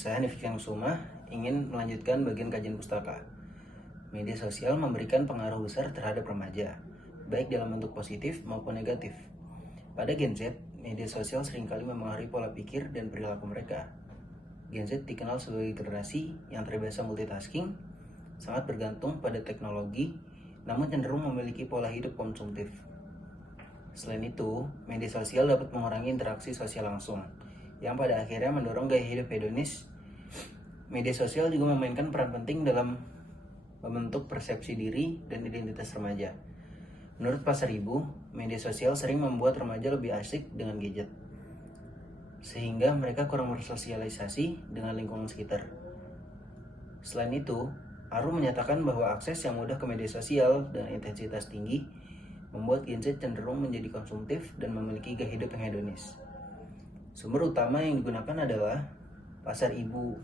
Saya Hanif Kusuma ingin melanjutkan bagian kajian pustaka. Media sosial memberikan pengaruh besar terhadap remaja, baik dalam bentuk positif maupun negatif. Pada Gen Z, media sosial seringkali mempengaruhi pola pikir dan perilaku mereka. Gen Z dikenal sebagai generasi yang terbiasa multitasking, sangat bergantung pada teknologi, namun cenderung memiliki pola hidup konsumtif. Selain itu, media sosial dapat mengurangi interaksi sosial langsung, yang pada akhirnya mendorong gaya hidup hedonis. Media sosial juga memainkan peran penting dalam membentuk persepsi diri dan identitas remaja. Menurut Pasar Ibu, media sosial sering membuat remaja lebih asik dengan gadget, sehingga mereka kurang bersosialisasi dengan lingkungan sekitar. Selain itu, Arum menyatakan bahwa akses yang mudah ke media sosial dengan intensitas tinggi membuat Gen Z cenderung menjadi konsumtif dan memiliki gaya hidup yang hedonis. Sumber utama yang digunakan adalah Pasar Ibu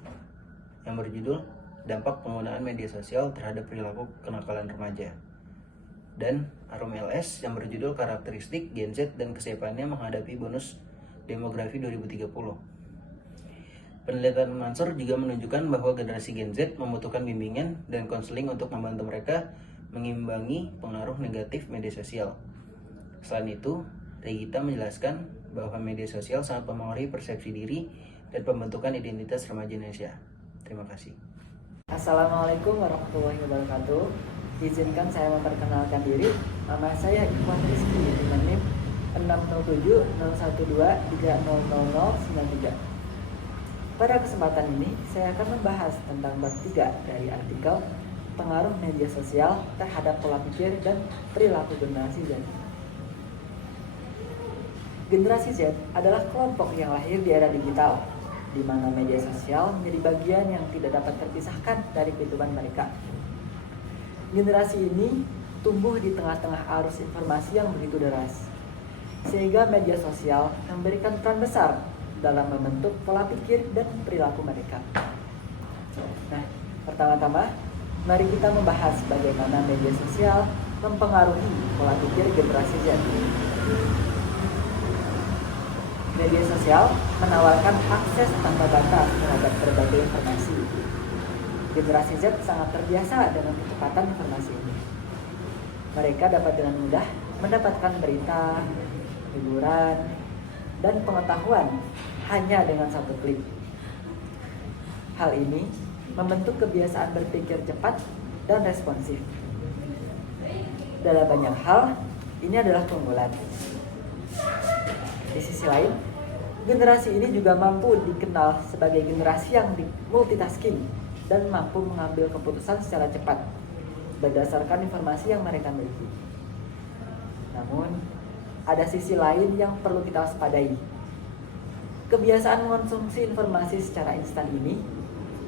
yang berjudul Dampak Penggunaan Media Sosial Terhadap Perilaku Kenakalan Remaja, dan Arum LS yang berjudul Karakteristik Gen Z dan Kesiapannya Menghadapi Bonus Demografi 2030. Penelitian Mansur juga menunjukkan bahwa generasi Gen Z membutuhkan bimbingan dan konseling untuk membantu mereka mengimbangi pengaruh negatif media sosial. Selain itu, Regita menjelaskan bahwa media sosial sangat mempengaruhi persepsi diri dan pembentukan identitas remaja Indonesia. Terima kasih. Assalamualaikum warahmatullahi wabarakatuh. Izinkan saya memperkenalkan diri. Nama saya Ikhwan Rizky dengan NIM 6070123000093. Pada kesempatan ini, saya akan membahas tentang bab 3 dari artikel Pengaruh Media Sosial Terhadap Pola Pikir dan Perilaku Generasi Z. Generasi Z adalah kelompok yang lahir di era digital, di mana media sosial menjadi bagian yang tidak dapat terpisahkan dari kehidupan mereka. Generasi ini tumbuh di tengah-tengah arus informasi yang begitu deras, sehingga media sosial memberikan peran besar dalam membentuk pola pikir dan perilaku mereka. Nah, pertama-tama, mari kita membahas bagaimana media sosial mempengaruhi pola pikir generasi Z. Media sosial menawarkan akses tanpa batas terhadap berbagai informasi. Generasi Z sangat terbiasa dengan kecepatan informasi ini. Mereka dapat dengan mudah mendapatkan berita, hiburan, dan pengetahuan hanya dengan satu klik. Hal ini membentuk kebiasaan berpikir cepat dan responsif. Dalam banyak hal, ini adalah keunggulan. Di sisi lain, generasi ini juga mampu dikenal sebagai generasi yang multitasking dan mampu mengambil keputusan secara cepat berdasarkan informasi yang mereka miliki. Namun, ada sisi lain yang perlu kita waspadai. Kebiasaan mengonsumsi informasi secara instan ini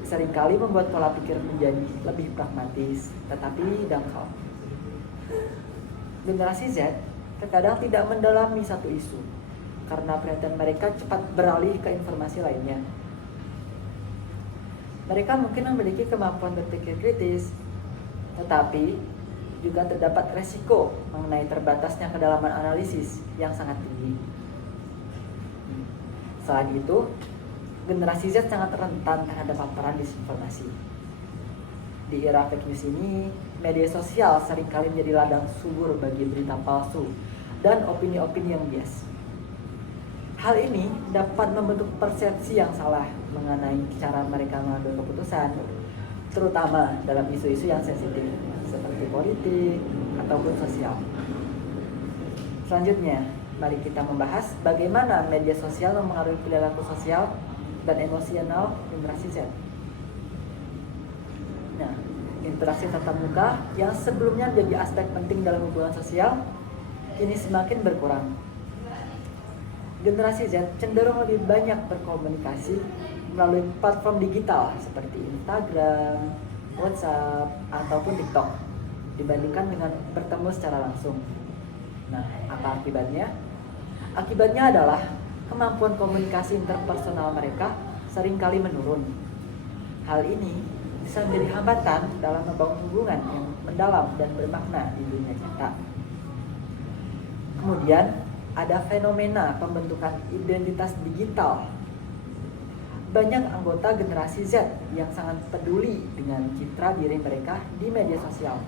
seringkali membuat pola pikir menjadi lebih pragmatis, tetapi dangkal. Generasi Z terkadang tidak mendalami satu isu, karena perhatian mereka cepat beralih ke informasi lainnya. Mereka mungkin memiliki kemampuan berpikir kritis, tetapi juga terdapat resiko mengenai terbatasnya kedalaman analisis yang sangat tinggi. Selain itu, generasi Z sangat rentan terhadap paparan disinformasi. Di era fake news ini, media sosial seringkali menjadi ladang subur bagi berita palsu dan opini-opini yang bias. Hal ini dapat membentuk persepsi yang salah mengenai cara mereka mengambil keputusan, terutama dalam isu-isu yang sensitif seperti politik ataupun sosial. Selanjutnya, mari kita membahas bagaimana media sosial mempengaruhi perilaku sosial dan emosional generasi Z. Nah, interaksi tatap muka yang sebelumnya menjadi aspek penting dalam hubungan sosial kini semakin berkurang. Generasi Z cenderung lebih banyak berkomunikasi melalui platform digital seperti Instagram, WhatsApp, ataupun TikTok dibandingkan dengan bertemu secara langsung. Nah, apa akibatnya? Akibatnya adalah kemampuan komunikasi interpersonal mereka seringkali menurun. Hal ini bisa menjadi hambatan dalam membangun hubungan yang mendalam dan bermakna di dunia nyata. Kemudian, ada fenomena pembentukan identitas digital banyak anggota generasi Z yang sangat peduli dengan citra diri mereka di media sosial.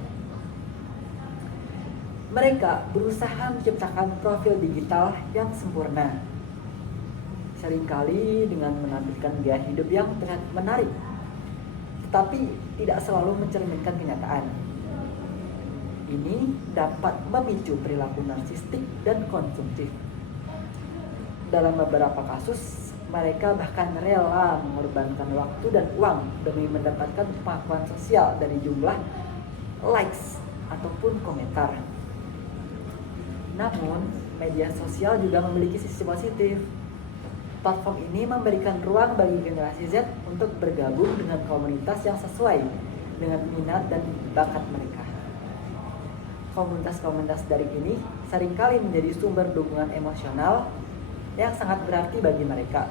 Mereka berusaha menciptakan profil digital yang sempurna, seringkali dengan menampilkan gaya hidup yang terlihat menarik, tetapi tidak selalu mencerminkan kenyataan. Ini dapat memicu perilaku narsistik dan konsumtif. Dalam beberapa kasus, mereka bahkan rela mengorbankan waktu dan uang demi mendapatkan pengakuan sosial dari jumlah likes ataupun komentar. Namun, media sosial juga memiliki sisi positif. Platform ini memberikan ruang bagi generasi Z untuk bergabung dengan komunitas yang sesuai dengan minat dan bakat mereka. Komunitas-komunitas daring ini seringkali menjadi sumber dukungan emosional yang sangat berarti bagi mereka.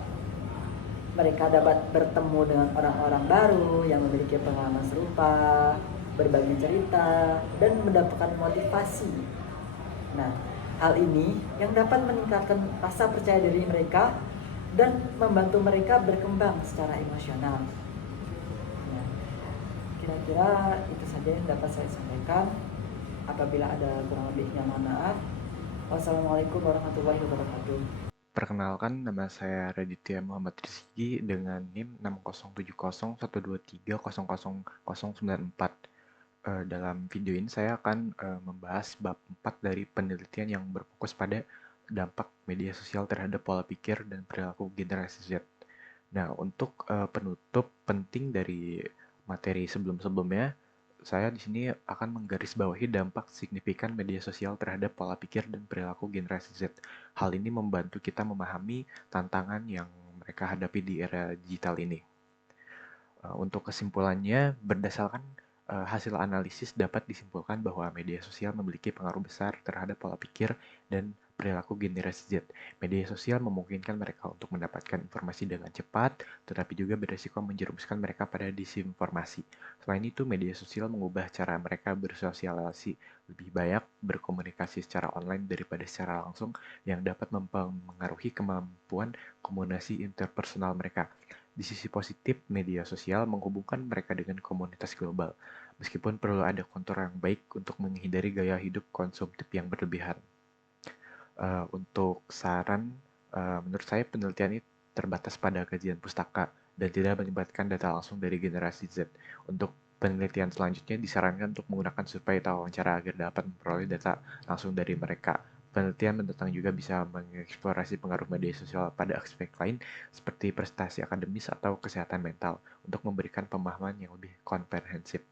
Mereka dapat bertemu dengan orang-orang baru yang memiliki pengalaman serupa, berbagi cerita, dan mendapatkan motivasi. Nah, hal ini yang dapat meningkatkan rasa percaya diri mereka dan membantu mereka berkembang secara emosional. Nah, kira-kira itu saja yang dapat saya sampaikan. Apabila ada kurang lebihnya, mohon maaf. Wassalamualaikum warahmatullahi wabarakatuh. Perkenalkan, nama saya Raditya Muhammad Rizky dengan NIM 60701122300094. Dalam video ini saya akan membahas bab 4 dari penelitian yang berfokus pada dampak media sosial terhadap pola pikir dan perilaku generasi Z. Nah, untuk penutup penting dari materi sebelum-sebelumnya, saya di sini akan menggarisbawahi dampak signifikan media sosial terhadap pola pikir dan perilaku generasi Z. Hal ini membantu kita memahami tantangan yang mereka hadapi di era digital ini. Untuk kesimpulannya, berdasarkan hasil analisis dapat disimpulkan bahwa media sosial memiliki pengaruh besar terhadap pola pikir dan perilaku generasi Z. Media sosial memungkinkan mereka untuk mendapatkan informasi dengan cepat, tetapi juga beresiko menjerumuskan mereka pada disinformasi. Selain itu, media sosial mengubah cara mereka bersosialisasi, lebih banyak berkomunikasi secara online daripada secara langsung, yang dapat mempengaruhi kemampuan komunikasi interpersonal mereka. Di sisi positif, media sosial menghubungkan mereka dengan komunitas global, meskipun perlu ada kontrol yang baik untuk menghindari gaya hidup konsumtif yang berlebihan. Untuk saran, menurut saya penelitian ini terbatas pada kajian pustaka dan tidak melibatkan data langsung dari generasi Z. Untuk penelitian selanjutnya disarankan untuk menggunakan survei atau wawancara agar dapat memperoleh data langsung dari mereka. Penelitian mendatang juga bisa mengeksplorasi pengaruh media sosial pada aspek lain seperti prestasi akademis atau kesehatan mental untuk memberikan pemahaman yang lebih komprehensif.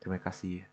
Terima kasih.